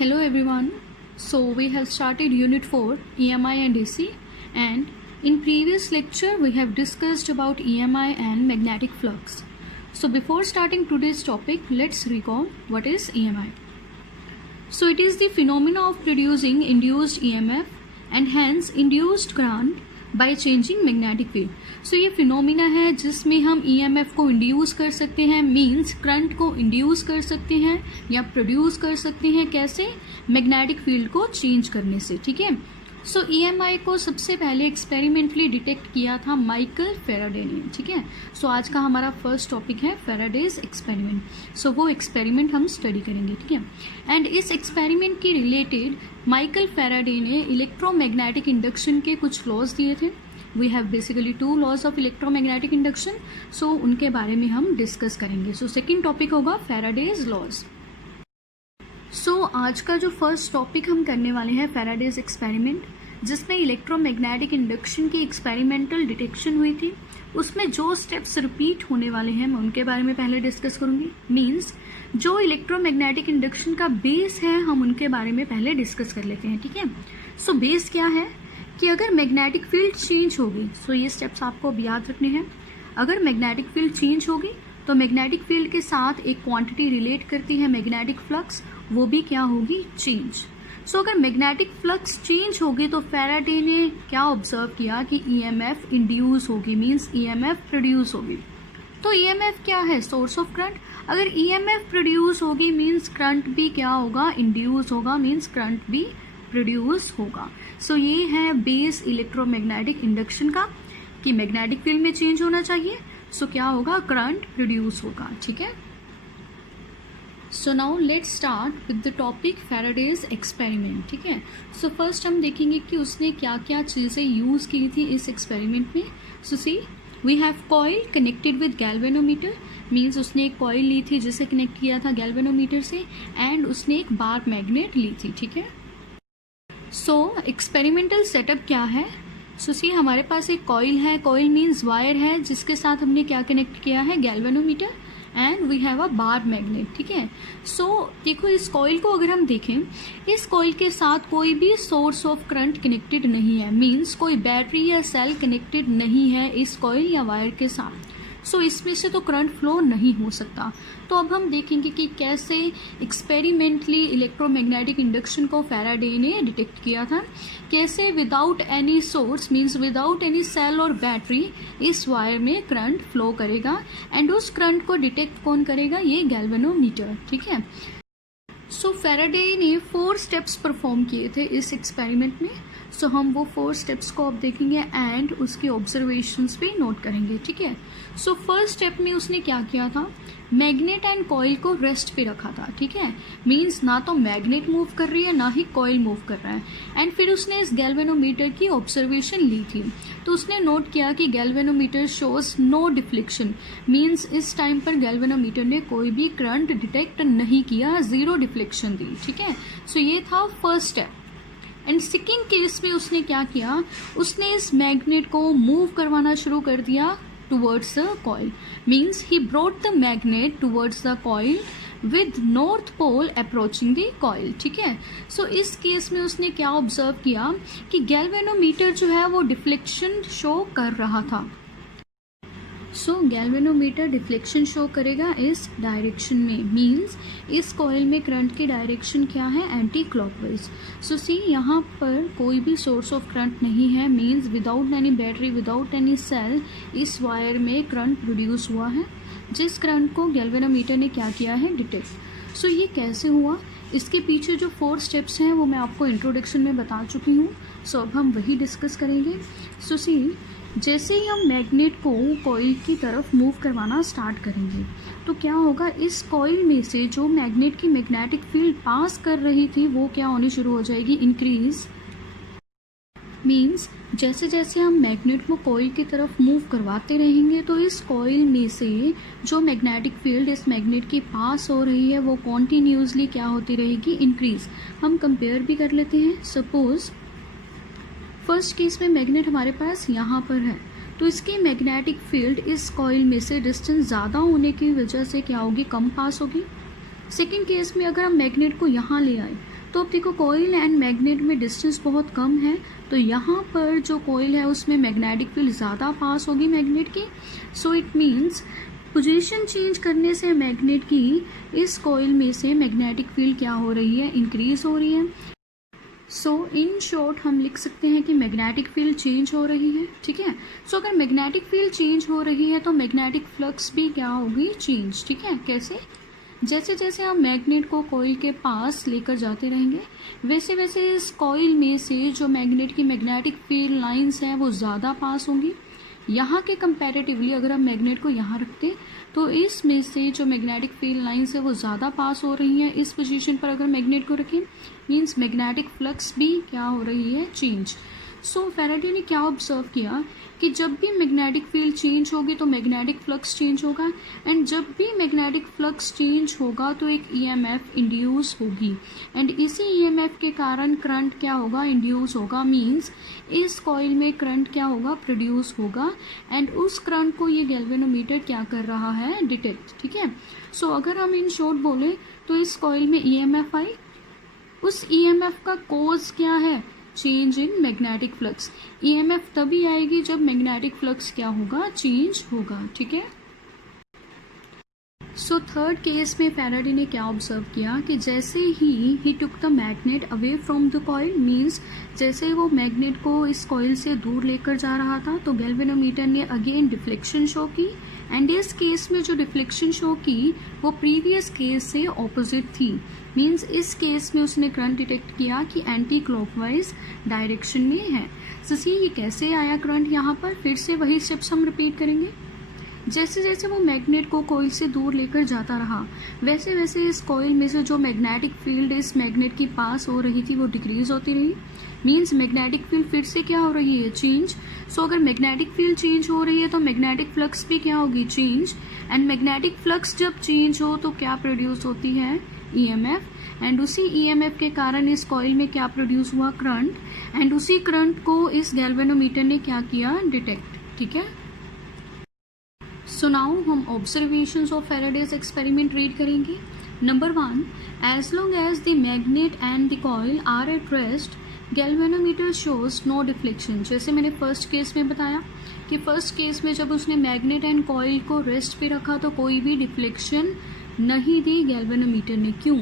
Hello everyone. So we have started Unit 4 EMI and AC, and in previous lecture we have discussed about EMI and magnetic flux. So before starting today's topic, let's recall what is EMI. So it is the phenomena of producing induced EMF and hence induced current by changing magnetic field. So ये phenomena है जिसमें हम EMF को induce कर सकते हैं, means current को induce कर सकते हैं या प्रोड्यूस कर सकते हैं। कैसे? मैग्नेटिक फील्ड को चेंज करने से। ठीक है। सो EMI को सबसे पहले एक्सपेरिमेंटली डिटेक्ट किया था माइकल फैराडे ने। ठीक है। सो आज का हमारा फर्स्ट टॉपिक है फैराडेज एक्सपेरिमेंट। सो वो एक्सपेरिमेंट हम स्टडी करेंगे। ठीक है। एंड इस एक्सपेरिमेंट की रिलेटेड माइकल फैराडे ने इलेक्ट्रोमैग्नेटिक इंडक्शन के कुछ लॉज दिए थे। We have basically 2 laws of electromagnetic induction. So उनके बारे में हम डिस्कस करेंगे। सो सेकेंड टॉपिक होगा फैराडेज लॉज। सो आज का जो फर्स्ट टॉपिक हम करने वाले हैं फैराडेज एक्सपेरिमेंट, जिसमें इलेक्ट्रोमैग्नेटिक इंडक्शन की एक्सपेरिमेंटल डिटेक्शन हुई थी। उसमें जो स्टेप्स रिपीट होने वाले हैं मैं उनके बारे में पहले डिस्कस करूंगी। मींस जो इलेक्ट्रोमैग्नेटिक इंडक्शन का बेस है हम उनके बारे में पहले डिस्कस कर लेते हैं। ठीक है। सो बेस क्या है कि अगर मैग्नेटिक फील्ड चेंज होगी, सो ये स्टेप्स आपको अब याद रखने हैं। अगर मैग्नेटिक फील्ड चेंज होगी तो मैग्नेटिक फील्ड के साथ एक क्वांटिटी रिलेट करती है मैग्नेटिक फ्लक्स, वो भी क्या होगी? चेंज। सो अगर मैग्नेटिक फ्लक्स चेंज होगी तो फैराडे ने क्या ऑब्जर्व किया कि EMF इंड्यूस होगी, मींस EMF प्रोड्यूस होगी। तो EMF क्या है? Source of current. अगर EMF प्रोड्यूस होगी मींस करंट भी क्या होगा? इंड्यूस होगा, मींस करंट भी प्रोड्यूस होगा। सो ये है बेस इलेक्ट्रोमैग्नेटिक इंडक्शन का कि मैग्नेटिक फील्ड में चेंज होना चाहिए। सो क्या होगा? करंट प्रोड्यूस होगा। ठीक है। So now let's start with the topic Faraday's experiment. ठीक है। सो फर्स्ट हम देखेंगे कि उसने क्या क्या चीज़ें यूज़ की थी इस एक्सपेरिमेंट में। So see we have coil connected with galvanometer, means उसने एक कॉइल ली थी जिसे कनेक्ट किया था गैल्वेनोमीटर से, एंड उसने एक बार मैग्नेट ली थी। ठीक है। सो एक्सपेरिमेंटल सेटअप क्या है? सो सी हमारे पास एक कॉइल है, कॉइल मीन्स वायर है जिसके साथ हमने क्या कनेक्ट किया है? Galvanometer, and we have a bar magnet. ठीक है। सो देखो इस कॉइल को अगर हम देखें, इस कॉइल के साथ कोई भी सोर्स ऑफ करंट कनेक्टेड नहीं है, मीन्स कोई बैटरी या सेल कनेक्टेड नहीं है इस कॉइल या वायर के साथ। सो इसमें से तो करंट फ्लो नहीं हो सकता। तो अब हम देखेंगे कि कैसे एक्सपेरिमेंटली इलेक्ट्रोमैग्नेटिक इंडक्शन को फैराडे ने डिटेक्ट किया था। कैसे without any source, means without any cell और बैटरी, इस वायर में करंट फ्लो करेगा, एंड उस करंट को डिटेक्ट कौन करेगा? ये गैल्वेनोमीटर। ठीक है। सो फैराडे ने 4 स्टेप्स परफॉर्म किए थे इस एक्सपेरिमेंट में। सो हम वो 4 स्टेप्स को अब देखेंगे एंड उसके ऑब्जर्वेशंस भी नोट करेंगे। ठीक है। सो फर्स्ट स्टेप में उसने क्या किया था? मैग्नेट एंड कॉइल को रेस्ट पे रखा था। ठीक है। मींस ना तो मैग्नेट मूव कर रही है ना ही कॉइल मूव कर रहा है। एंड फिर उसने इस गैल्वेनोमीटर की ऑब्जर्वेशन ली थी। तो उसने नोट किया कि galvanometer shows no deflection, means इस टाइम पर गैल्वेनोमीटर ने कोई भी करंट डिटेक्ट नहीं किया, 0 डिफ्लेक्शन दी। ठीक है। सो ये था first step. And second case में उसने क्या किया? उसने इस मैग्नेट को मूव करवाना शुरू कर दिया towards the coil, means he brought the magnet towards the coil with north pole approaching the coil. ठीक है। सो इस केस में उसने क्या ऑब्जर्व किया कि गैल्वेनोमीटर जो है वो डिफ्लेक्शन शो कर रहा था। सो गैल्वेनोमीटर डिफ्लेक्शन शो करेगा इस डायरेक्शन में, मींस इस कॉइल में करंट की डायरेक्शन क्या है? Anti clockwise. सो सी यहाँ पर कोई भी सोर्स ऑफ करंट नहीं है, means without any battery, without any cell इस वायर में करंट प्रोड्यूस हुआ है, जिस करंट को गैल्वेनोमीटर ने क्या किया है? डिटेक्ट। सो ये कैसे हुआ? इसके पीछे जो 4 स्टेप्स हैं वो मैं आपको इंट्रोडक्शन में बता चुकी हूँ। सो अब हम वही डिस्कस करेंगे। सो सी जैसे ही हम मैग्नेट को कॉइल की तरफ मूव करवाना स्टार्ट करेंगे तो क्या होगा? इस कॉइल में से जो मैग्नेट की मैग्नेटिक फील्ड पास कर रही थी वो क्या होनी शुरू हो जाएगी? इंक्रीज। मींस जैसे जैसे हम मैग्नेट को कॉइल की तरफ मूव करवाते रहेंगे तो इस कॉइल में से जो मैग्नेटिक फील्ड इस मैग्नेट के पास हो रही है वो कॉन्टिन्यूसली क्या होती रहेगी? इंक्रीज। हम कंपेयर भी कर लेते हैं। सपोज फर्स्ट केस में मैग्नेट हमारे पास यहाँ पर है, तो इसकी मैग्नेटिक फील्ड इस कॉइल में से डिस्टेंस ज़्यादा होने की वजह से क्या होगी? कम पास होगी। सेकेंड केस में अगर हम मैग्नेट को यहाँ ले आए तो अब देखो कॉइल एंड मैग्नेट में डिस्टेंस बहुत कम है, तो यहाँ पर जो कॉइल है उसमें मैग्नेटिक फील्ड ज़्यादा पास होगी मैग्नेट की। So it means position change करने से मैग्नेट की इस कॉइल में से मैग्नेटिक फील्ड क्या हो रही है, इंक्रीज हो रही है। सो इन शॉर्ट हम लिख सकते हैं कि मैग्नेटिक फील्ड चेंज हो रही है, ठीक है। सो अगर मैग्नेटिक फील्ड चेंज हो रही है तो मैग्नेटिक फ्लक्स भी क्या होगी, चेंज, ठीक है। कैसे? जैसे जैसे हम मैग्नेट को कॉइल के पास लेकर जाते रहेंगे वैसे वैसे इस कॉइल में से जो मैग्नेट की मैग्नेटिक फील्ड लाइंस हैं वो ज़्यादा पास होंगी। यहाँ के कंपैरेटिवली अगर हम मैग्नेट को यहाँ रखते तो इसमें से जो मैग्नेटिक फील्ड लाइंस है वो ज़्यादा पास हो रही हैं। इस पोजीशन पर अगर मैग्नेट को रखें मींस मैग्नेटिक फ्लक्स भी क्या हो रही है, चेंज। सो फैराडे ने क्या ऑब्जर्व किया कि जब भी मैग्नेटिक फील्ड चेंज होगी तो मैग्नेटिक फ्लक्स चेंज होगा, एंड जब भी मैग्नेटिक फ्लक्स चेंज होगा तो एक ईएमएफ इंड्यूस होगी, एंड इसी ईएमएफ के कारण करंट क्या होगा, इंड्यूस होगा। मींस इस कॉइल में करंट क्या होगा, प्रोड्यूस होगा, एंड उस करंट को ये गैल्वेनोमीटर क्या कर रहा है, डिटेक्ट, ठीक है। सो अगर हम इन शॉर्ट बोले तो इस कॉइल में ईएमएफ आई, उस ईएमएफ का कॉज क्या है, change in magnetic flux. EMF तभी आएगी जब मैग्नेटिक फ्लक्स क्या होगा, चेंज होगा, ठीक है। सो थर्ड केस में फैराडे ने क्या ऑब्जर्व किया कि जैसे ही took the magnet away from the coil, means जैसे वो मैग्नेट को इस कॉइल से दूर लेकर जा रहा था तो गैल्वेनोमीटर ने अगेन डिफ्लेक्शन शो की, एंड इस केस में जो डिफ्लेक्शन शो की वो प्रीवियस केस से ऑपोजिट थी। मींस इस केस में उसने करंट डिटेक्ट किया कि एंटी क्लॉकवाइज डायरेक्शन में है। सो ये कैसे आया करंट, यहाँ पर फिर से वही स्टेप्स हम रिपीट करेंगे। जैसे जैसे वो मैग्नेट को कॉइल से दूर लेकर जाता रहा वैसे वैसे इस कॉइल में से जो मैग्नेटिक फील्ड इस मैग्नेट की पास हो रही थी वो डिक्रीज होती रही। मींस मैग्नेटिक फील्ड फिर से क्या हो रही है, चेंज। सो अगर मैग्नेटिक फील्ड चेंज हो रही है तो मैग्नेटिक फ्लक्स भी क्या होगी, चेंज, एंड मैग्नेटिक फ्लक्स जब चेंज हो तो क्या प्रोड्यूस होती है, ईएमएफ, एंड उसी ईएमएफ के कारण इस कॉइल में क्या प्रोड्यूस हुआ, करंट, एंड उसी करंट को इस गैल्वेनोमीटर ने क्या किया, डिटेक्ट, ठीक है। सो नाउ हम observations of Faraday's experiment read करेंगे। Number 1, as long as the magnet and the coil are at rest galvanometer shows no deflection. जैसे मैंने फर्स्ट केस में बताया कि फर्स्ट केस में जब उसने मैग्नेट एंड कॉइल को रेस्ट पे रखा तो कोई भी डिफ्लेक्शन नहीं दी गैल्वेनोमीटर ने। क्यों?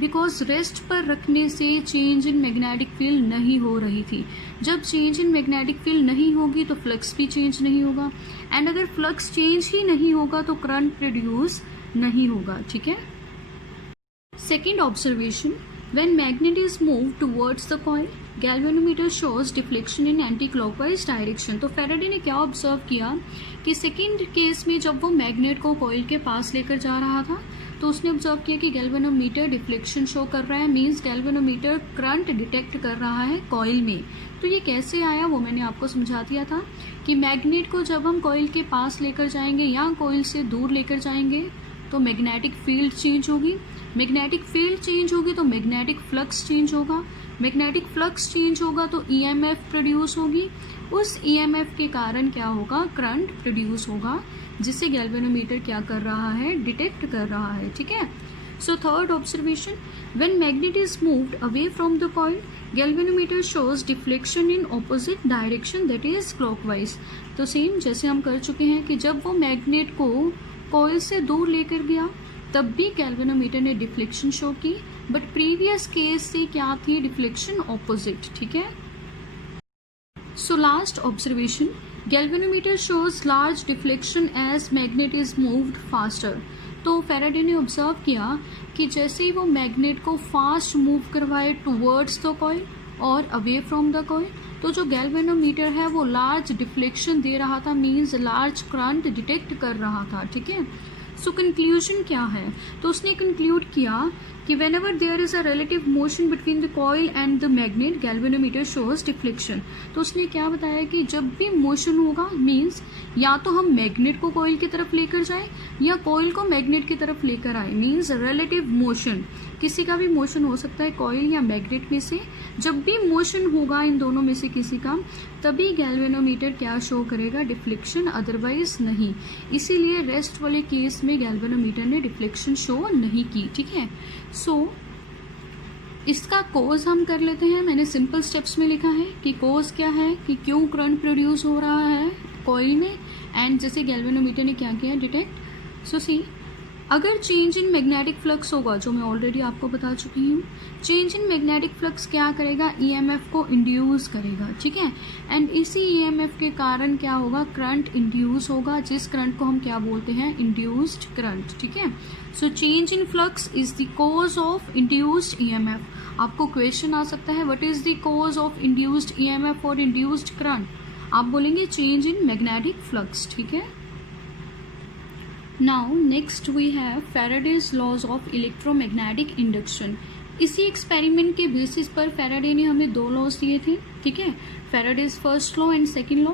बिकॉज रेस्ट पर रखने से चेंज इन मैग्नेटिक फील्ड नहीं हो रही थी। जब चेंज इन मैग्नेटिक फील्ड नहीं होगी तो फ्लक्स भी चेंज नहीं होगा, एंड अगर फ्लक्स चेंज ही नहीं होगा तो करंट प्रोड्यूस नहीं होगा, ठीक है। Second observation, when magnet is moved towards the coil galvanometer shows deflection in anti-clockwise direction। तो फैराडे ने क्या ऑब्जर्व किया कि सेकेंड केस में जब वो मैग्नेट को कॉइल के पास लेकर जा रहा था तो उसने ऑब्जर्व किया कि गैल्वेनोमीटर डिफ्लेक्शन शो कर रहा है। मींस गैल्वेनोमीटर करंट डिटेक्ट कर रहा है कॉइल में। तो ये कैसे आया वो मैंने आपको समझा दिया था कि मैग्नेट को जब हम कॉइल के पास लेकर जाएंगे या कॉइल से दूर लेकर जाएंगे तो मैग्नेटिक फील्ड चेंज होगी, मैग्नेटिक फील्ड चेंज होगी तो मैग्नेटिक फ्लक्स चेंज होगा, मैग्नेटिक फ्लक्स चेंज होगा तो ईएमएफ प्रोड्यूस होगी, उस ईएमएफ के कारण क्या होगा, करंट प्रोड्यूस होगा, जिसे गैल्वेनोमीटर क्या कर रहा है, डिटेक्ट कर रहा है, ठीक है। So third observation, when magnet is moved away from the coil galvanometer shows deflection in opposite direction that is clockwise. तो सेम जैसे हम कर चुके हैं कि जब वो मैग्नेट को कॉइल से दूर लेकर गया तब भी गैल्वेनोमीटर ने डिफ्लेक्शन शो की, बट प्रीवियस केस से क्या थी, डिफ्लेक्शन ऑपोजिट, ठीक है। So last observation, galvanometer shows large deflection as magnet is moved faster. तो फैराडे ने ऑब्जर्व किया कि जैसे ही वो मैग्नेट को फास्ट मूव करवाए टूवर्ड्स द कॉइल और अवे फ्रॉम द कॉइल तो जो गैल्वेनोमीटर है वो लार्ज डिफ्लेक्शन दे रहा था, मींस लार्ज करंट डिटेक्ट कर रहा था, ठीक है। सो कंक्लूजन क्या है, तो उसने कंक्लूड किया कि whenever there is a relative motion between the coil and the magnet galvanometer shows deflection। तो उसने क्या बताया कि जब भी मोशन होगा मींस या तो हम मैग्नेट को कॉइल की तरफ लेकर जाएं या कॉइल को मैग्नेट की तरफ लेकर आए, मींस रिलेटिव मोशन, किसी का भी मोशन हो सकता है कॉइल या मैग्नेट में से। जब भी मोशन होगा इन दोनों में से किसी का तभी गैल्वेनोमीटर क्या शो करेगा, डिफ्लेक्शन, अदरवाइज नहीं। इसीलिए रेस्ट वाले केस में गैल्वेनोमीटर ने डिफ्लेक्शन शो नहीं की, ठीक है। सो इसका कोज हम कर लेते हैं। मैंने सिंपल स्टेप्स में लिखा है कि कोज क्या है, कि क्यों करंट प्रोड्यूस हो रहा है कॉइल में, एंड जैसे गैल्वेनोमीटर ने क्या किया, डिटेक्ट। सो सी, अगर चेंज इन मैग्नेटिक फ्लक्स होगा, जो मैं ऑलरेडी आपको बता चुकी हूँ, चेंज इन मैग्नेटिक फ्लक्स क्या करेगा, ईएमएफ को इंड्यूस करेगा, ठीक है। एंड इसी ईएमएफ के कारण क्या होगा, करंट इंड्यूस होगा, जिस करंट को हम क्या बोलते हैं, इंड्यूस्ड करंट, ठीक है। So change in flux is the cause of induced EMF. आपको क्वेश्चन आ सकता है, what is the cause of induced EMF और इंड्यूस्ड करंट, आप बोलेंगे चेंज इन मैग्नेटिक फ्लक्स, ठीक है। Now next we have Faraday's laws of electromagnetic induction। इसी experiment के बेसिस पर फैराडे ने हमें दो लॉज दिए थे, ठीक है, Faraday's first law and second law.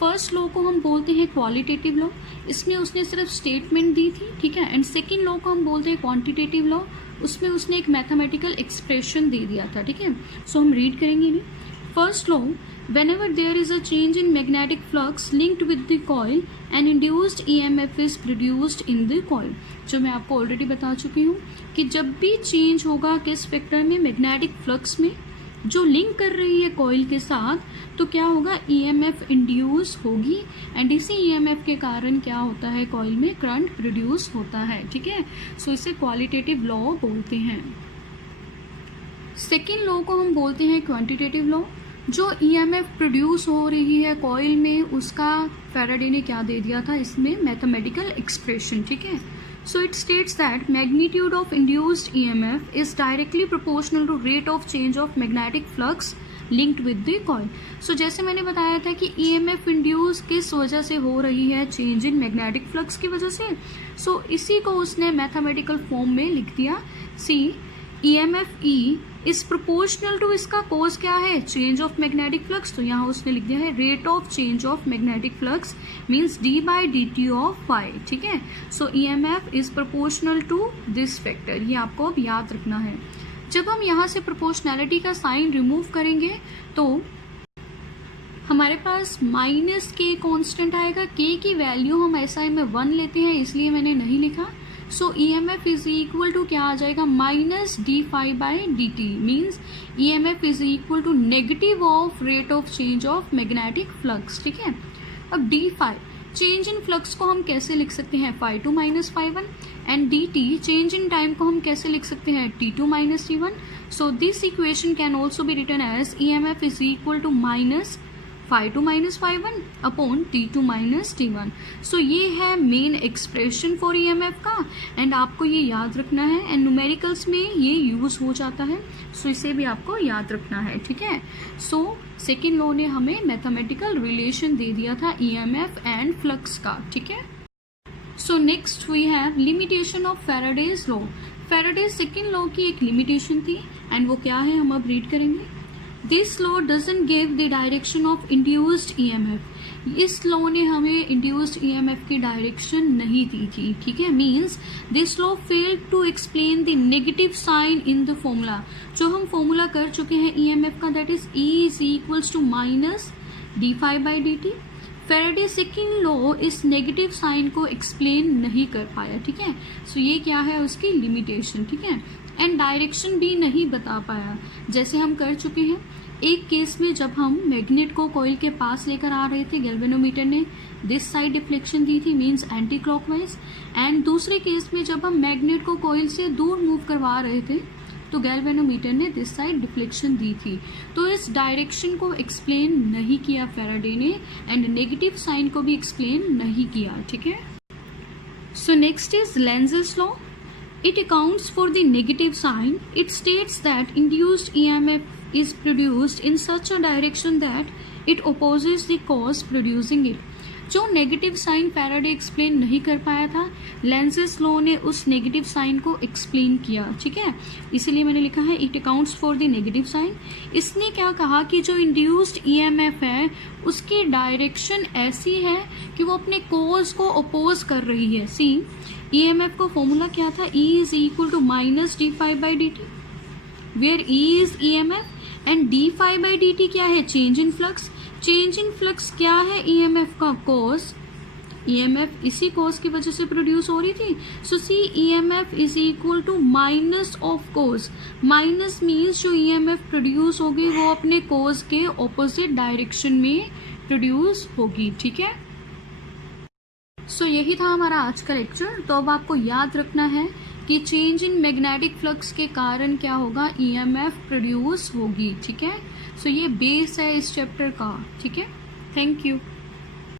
First law को हम बोलते हैं क्वालिटेटिव लॉ, इसमें उसने सिर्फ स्टेटमेंट दी थी, ठीक है। एंड सेकंड लॉ को हम बोलते हैं क्वांटिटेटिव लॉ, उसमें उसने एक मैथमेटिकल एक्सप्रेशन दे दिया था, ठीक है। सो हम रीड करेंगे भी। First law, whenever there is a change in magnetic flux linked with the coil, an induced EMF is produced in the coil। जो मैं आपको ऑलरेडी बता चुकी हूँ कि जब भी चेंज होगा किस वेक्टर में, मैग्नेटिक फ्लक्स में, जो लिंक कर रही है कॉइल के साथ, तो क्या होगा, EMF इंड्यूस होगी, एंड इसी EMF के कारण क्या होता है, कॉइल में करंट प्रोड्यूस होता है, ठीक है। सो इसे क्वालिटेटिव लॉ बोलते हैं। सेकेंड लॉ को हम बोलते हैं क्वांटिटेटिव लॉ। जो EMF प्रोड्यूस हो रही है कॉइल में, उसका फैराडे ने क्या दे दिया था, इसमें मैथमेटिकल एक्सप्रेशन, ठीक है। So it states that magnitude of induced EMF is directly proportional to rate of change of magnetic flux linked with the coil. So जैसे मैंने बताया था कि EMF इंड्यूस किस वजह से हो रही है, चेंज इन मैग्नेटिक फ्लक्स की वजह से। सो इसी को उसने मैथमेटिकल फॉर्म में लिख दिया, see EMF E is proportional to, इसका कोज क्या है, चेंज ऑफ मैग्नेटिक फ्लक्स, तो यहाँ उसने लिख दिया है rate of change of magnetic flux means d/dt of y, ठीक है। So EMF is proportional to this factor, ये आपको अब याद रखना है। जब हम यहाँ से प्रोपोर्शनैलिटी का साइन रिमूव करेंगे तो हमारे पास माइनस के कॉन्स्टेंट आएगा। के की वैल्यू हम SI में 1 लेते हैं, इसलिए मैंने नहीं लिखा। So EMF is equal to क्या आ जाएगा, minus d∅/dt means EMF is equal to negative of rate of change of magnetic flux, ठीक है। अब d∅, चेंज इन फ्लक्स को हम कैसे लिख सकते हैं, ∅2 - ∅1, and dt, change in time को हम कैसे लिख सकते हैं, t2 - t1। So this equation can also be written as EMF is equal to minus ∅2 - ∅1 upon t2 - t1। So ये है मेन एक्सप्रेशन फॉर EMF का, एंड आपको ये याद रखना है, एंड न्यूमेरिकल्स में ये यूज हो जाता है, सो इसे भी आपको याद रखना है, ठीक है। सो सेकेंड लॉ ने हमें मैथमेटिकल रिलेशन दे दिया था EMF एंड फ्लक्स का, ठीक है। So next we have limitation of Faraday's law. Faraday's second law की एक लिमिटेशन थी, एंड वो क्या है, हम अब रीड करेंगे। This law doesn't give the direction of induced EMF। इस लॉ ने हमें induced EMF की डायरेक्शन नहीं दी थी, ठीक है। Means this law failed to explain the negative sign in the formula। जो हम फॉर्मूला कर चुके हैं EMF का, that is E is equals to minus d∅/dt। Faraday second law इस नेगेटिव साइन को एक्सप्लेन नहीं कर पाया, ठीक है। सो ये क्या है, उसकी लिमिटेशन, ठीक है। एंड डायरेक्शन भी नहीं बता पाया, जैसे हम कर चुके हैं एक केस में, जब हम मैग्नेट को कॉइल के पास लेकर आ रहे थे, गैल्वेनोमीटर ने दिस साइड डिफ्लेक्शन दी थी मींस एंटी क्लॉकवाइज, एंड दूसरे केस में जब हम मैग्नेट को कॉइल से दूर मूव करवा रहे थे, तो गैल्वेनोमीटर ने दिस साइड डिफ्लेक्शन दी थी। तो इस डायरेक्शन को एक्सप्लेन नहीं किया फैराडे ने, एंड नेगेटिव साइन को भी एक्सप्लेन नहीं किया, ठीक है। So next is Lenz's law. It accounts for the negative sign. It states that induced EMF is produced in such a direction that it opposes the cause producing it। जो negative sign Faraday explain नहीं कर पाया था, लेंज़ेस law ने उस negative sign को explain किया, ठीक है। इसीलिए मैंने लिखा है it accounts for the negative sign. इसने क्या कहा कि जो इंड्यूस्ड EMF है उसकी डायरेक्शन ऐसी है कि वो अपने कोज को अपोज कर रही है। सी EMF का फॉर्मूला क्या था, E is equal to minus d∅/dt, where E is EMF and d∅/dt क्या है, change in flux. Change in flux क्या है, EMF का कोज, ईएमएफ इसी कोज की वजह से प्रोड्यूस हो रही थी. So see EMF is equal to minus of cause. Minus means जो ईएमएफ प्रोड्यूस होगी वो अपने कोज के ऑपोजिट डायरेक्शन में प्रोड्यूस होगी. ठीक है. सो यही था हमारा आज का लेक्चर. तो अब आपको याद रखना है कि चेंज इन मैग्नेटिक फ्लक्स के कारण क्या होगा, ईएमएफ प्रोड्यूस होगी. ठीक है. सो ये बेस है इस चैप्टर का. ठीक है. Thank you.